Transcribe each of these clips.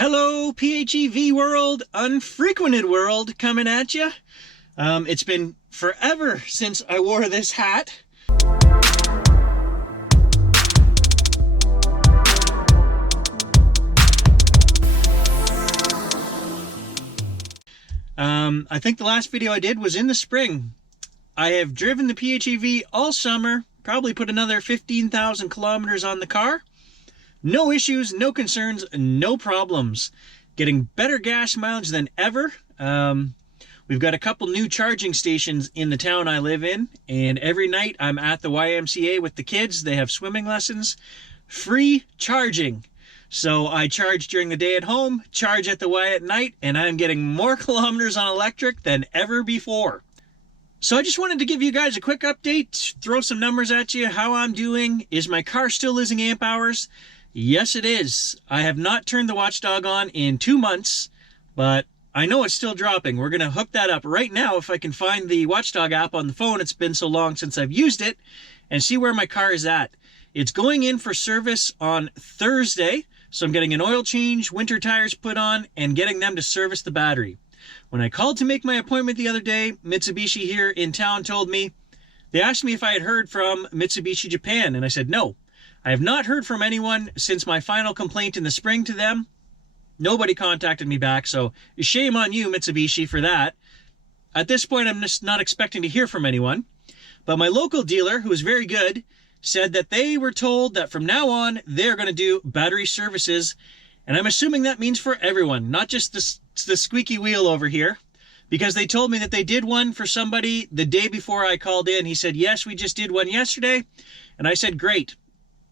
Hello, PHEV world, unfrequented world coming at you. It's been forever since I wore this hat. I think the last video I did was in the spring. I have driven the PHEV all summer, probably put another 15,000 kilometers on the car. No issues, no concerns, no problems. Getting better gas mileage than ever. We've got a couple new charging stations in the town I live in, and every night I'm at the YMCA with the kids. They have swimming lessons. Free charging. So I charge during the day at home, charge at the Y at night, and I'm getting more kilometers on electric than ever before. So I just wanted to give you guys a quick update, throw some numbers at you, how I'm doing. Is my car still losing amp hours? Yes, it is. I have not turned the watchdog on in 2 months, but I know it's still dropping. We're going to hook that up right now if I can find the watchdog app on the phone. It's been so long since I've used it, and see where my car is at. It's going in for service on Thursday, so I'm getting an oil change, winter tires put on, and getting them to service the battery. When I called to make my appointment the other day, Mitsubishi here in town told me, they asked me if I had heard from Mitsubishi Japan, and I said no. I have not heard from anyone since my final complaint in the spring to them. Nobody contacted me back, so shame on you, Mitsubishi, for that. At this point, I'm just not expecting to hear from anyone. But my local dealer, who is very good, said that they were told that from now on, they're going to do battery services. And I'm assuming that means for everyone, not just the squeaky wheel over here. Because they told me that they did one for somebody the day before I called in. He said, yes, we just did one yesterday. And I said, great.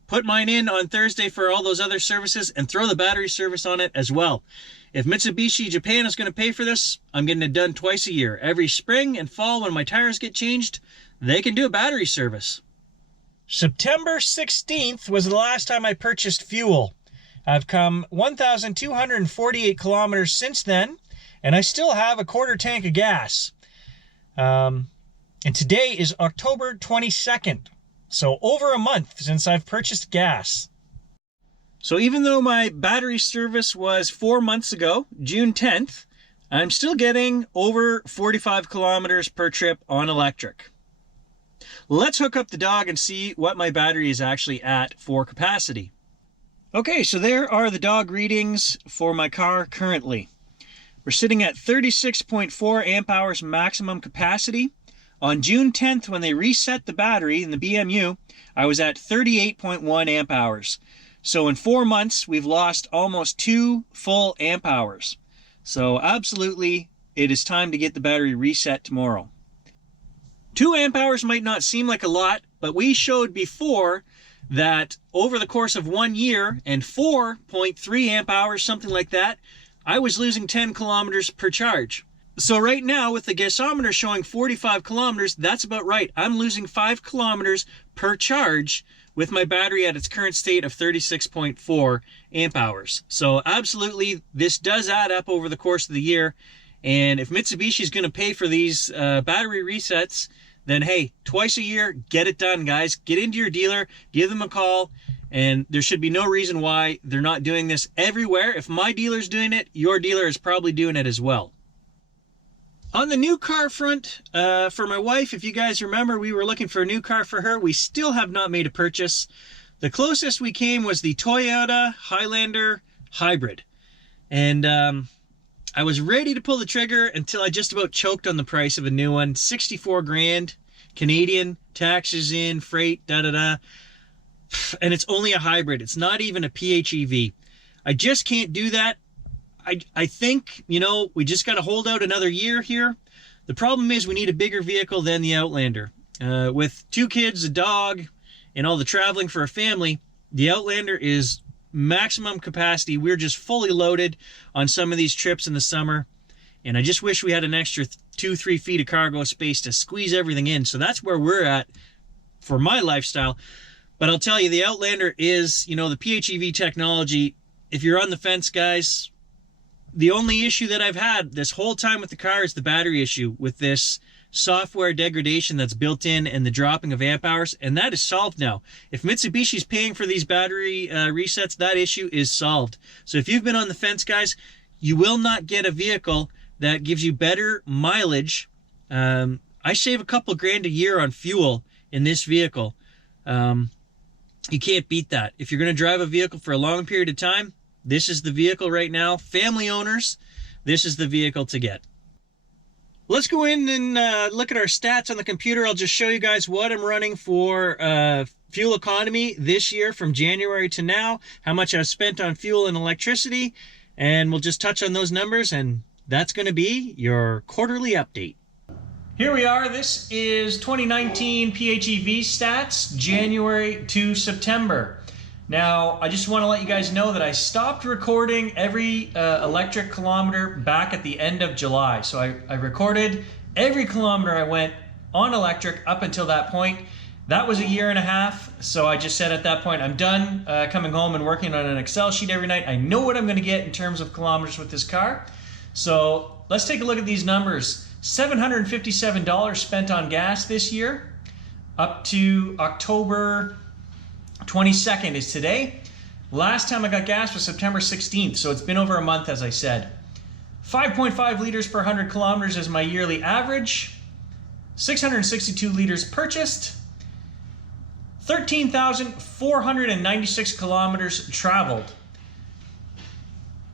Put mine in on Thursday for all those other services and throw the battery service on it as well. If Mitsubishi Japan is going to pay for this, I'm getting it done twice a year. Every spring and fall when my tires get changed, they can do a battery service. September 16th was the last time I purchased fuel. I've come 1,248 kilometers since then, and I still have a quarter tank of gas. And today is October 22nd. So over a month since I've purchased gas. So even though my battery service was 4 months ago, June 10th, I'm still getting over 45 kilometers per trip on electric. Let's hook up the dog and see what my battery is actually at for capacity. Okay, so there are the dog readings for my car currently. We're sitting at 36.4 amp hours maximum capacity. On June 10th, when they reset the battery in the BMU, I was at 38.1 amp hours. So in 4 months, we've lost almost 2 full amp hours. So absolutely, it is time to get the battery reset tomorrow. 2 amp hours might not seem like a lot, but we showed before that over the course of 1 year and 4.3 amp hours, something like that, I was losing 10 kilometers per charge. So right now, with the gasometer showing 45 kilometers, that's about right. I'm losing 5 kilometers per charge with my battery at its current state of 36.4 amp hours. So absolutely, this does add up over the course of the year. And if Mitsubishi is going to pay for these battery resets, then hey, twice a year, get it done, guys. Get into your dealer, give them a call, and there should be no reason why they're not doing this everywhere. If my dealer's doing it, your dealer is probably doing it as well. On the new car front, for my wife, if you guys remember, we were looking for a new car for her. We still have not made a purchase. The closest we came was the Toyota Highlander Hybrid. And I was ready to pull the trigger until I just about choked on the price of a new one. 64 grand, Canadian, taxes in, freight, da-da-da. And it's only a hybrid. It's not even a PHEV. I just can't do that. I think, you know, we just got to hold out another year here. The problem is we need a bigger vehicle than the Outlander. With 2 kids, a dog, and all the traveling for a family, the Outlander is maximum capacity. We're just fully loaded on some of these trips in the summer. And I just wish we had an extra 2-3 feet of cargo space to squeeze everything in. So that's where we're at for my lifestyle. But I'll tell you, the Outlander is, you know, the PHEV technology. If you're on the fence, guys, the only issue that I've had this whole time with the car is the battery issue with this software degradation that's built in and the dropping of amp hours, and that is solved now. If Mitsubishi's paying for these battery resets, that issue is solved. So if you've been on the fence, guys, you will not get a vehicle that gives you better mileage. I save a couple grand a year on fuel in this vehicle. You can't beat that. If you're going to drive a vehicle for a long period of time, this is the vehicle right now. Family owners, this is the vehicle to get. Let's go in and look at our stats on the computer. I'll just show you guys what I'm running for fuel economy this year from January to now, how much I've spent on fuel and electricity, and we'll just touch on those numbers, and that's going to be your quarterly update. Here we are. This is 2019 PHEV stats, January to September. Now, I just want to let you guys know that I stopped recording every electric kilometer back at the end of July. So I recorded every kilometer I went on electric up until that point. That was a year and a half. So I just said at that point, I'm done coming home and working on an Excel sheet every night. I know what I'm going to get in terms of kilometers with this car. So let's take a look at these numbers. $757 spent on gas this year, up to October 22nd is today. Last time I got gas was September 16th, so it's been over a month, as I said. 5.5 liters per 100 kilometers is my yearly average. 662 liters purchased. 13,496 kilometers traveled.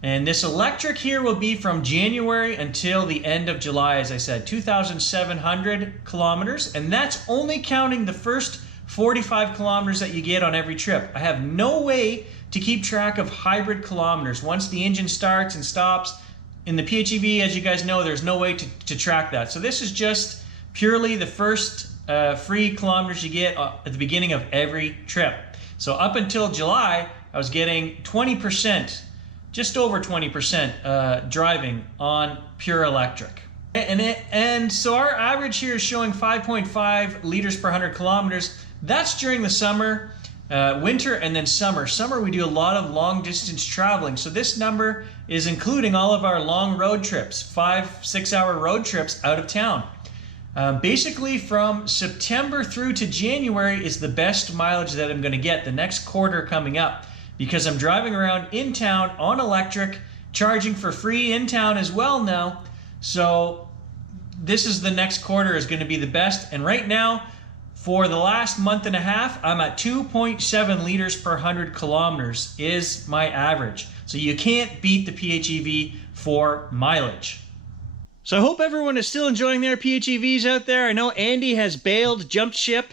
And this electric here will be from January until the end of July, as I said, 2,700 kilometers. And that's only counting the first 45 kilometers that you get on every trip. I have no way to keep track of hybrid kilometers. Once the engine starts and stops, in the PHEV, as you guys know, there's no way to track that. So this is just purely the first free kilometers you get at the beginning of every trip. So up until July, I was getting 20%, just over 20% driving on pure electric. And so our average here is showing 5.5 liters per 100 kilometers. That's during the summer, winter, and then summer. Summer, we do a lot of long distance traveling. So this number is including all of our long road trips, 5-6 hour road trips out of town. Basically from September through to January is the best mileage that I'm going to get the next quarter coming up, because I'm driving around in town on electric, charging for free in town as well now. So this is the next quarter is going to be the best. And right now, for the last month and a half, I'm at 2.7 liters per 100 kilometers is my average. So you can't beat the PHEV for mileage. So I hope everyone is still enjoying their PHEVs out there. I know Andy has bailed, jumped ship.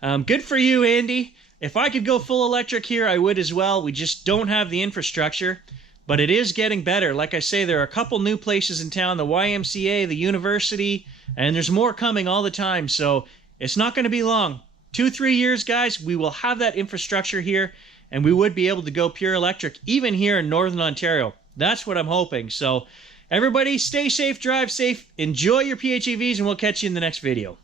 Good for you, Andy. If I could go full electric here, I would as well. We just don't have the infrastructure, but it is getting better. Like I say, there are a couple new places in town, the YMCA, the university, and there's more coming all the time. So it's not going to be long. 2-3 years, guys, we will have that infrastructure here, and we would be able to go pure electric, even here in Northern Ontario. That's what I'm hoping. So everybody, stay safe, drive safe, enjoy your PHEVs, and we'll catch you in the next video.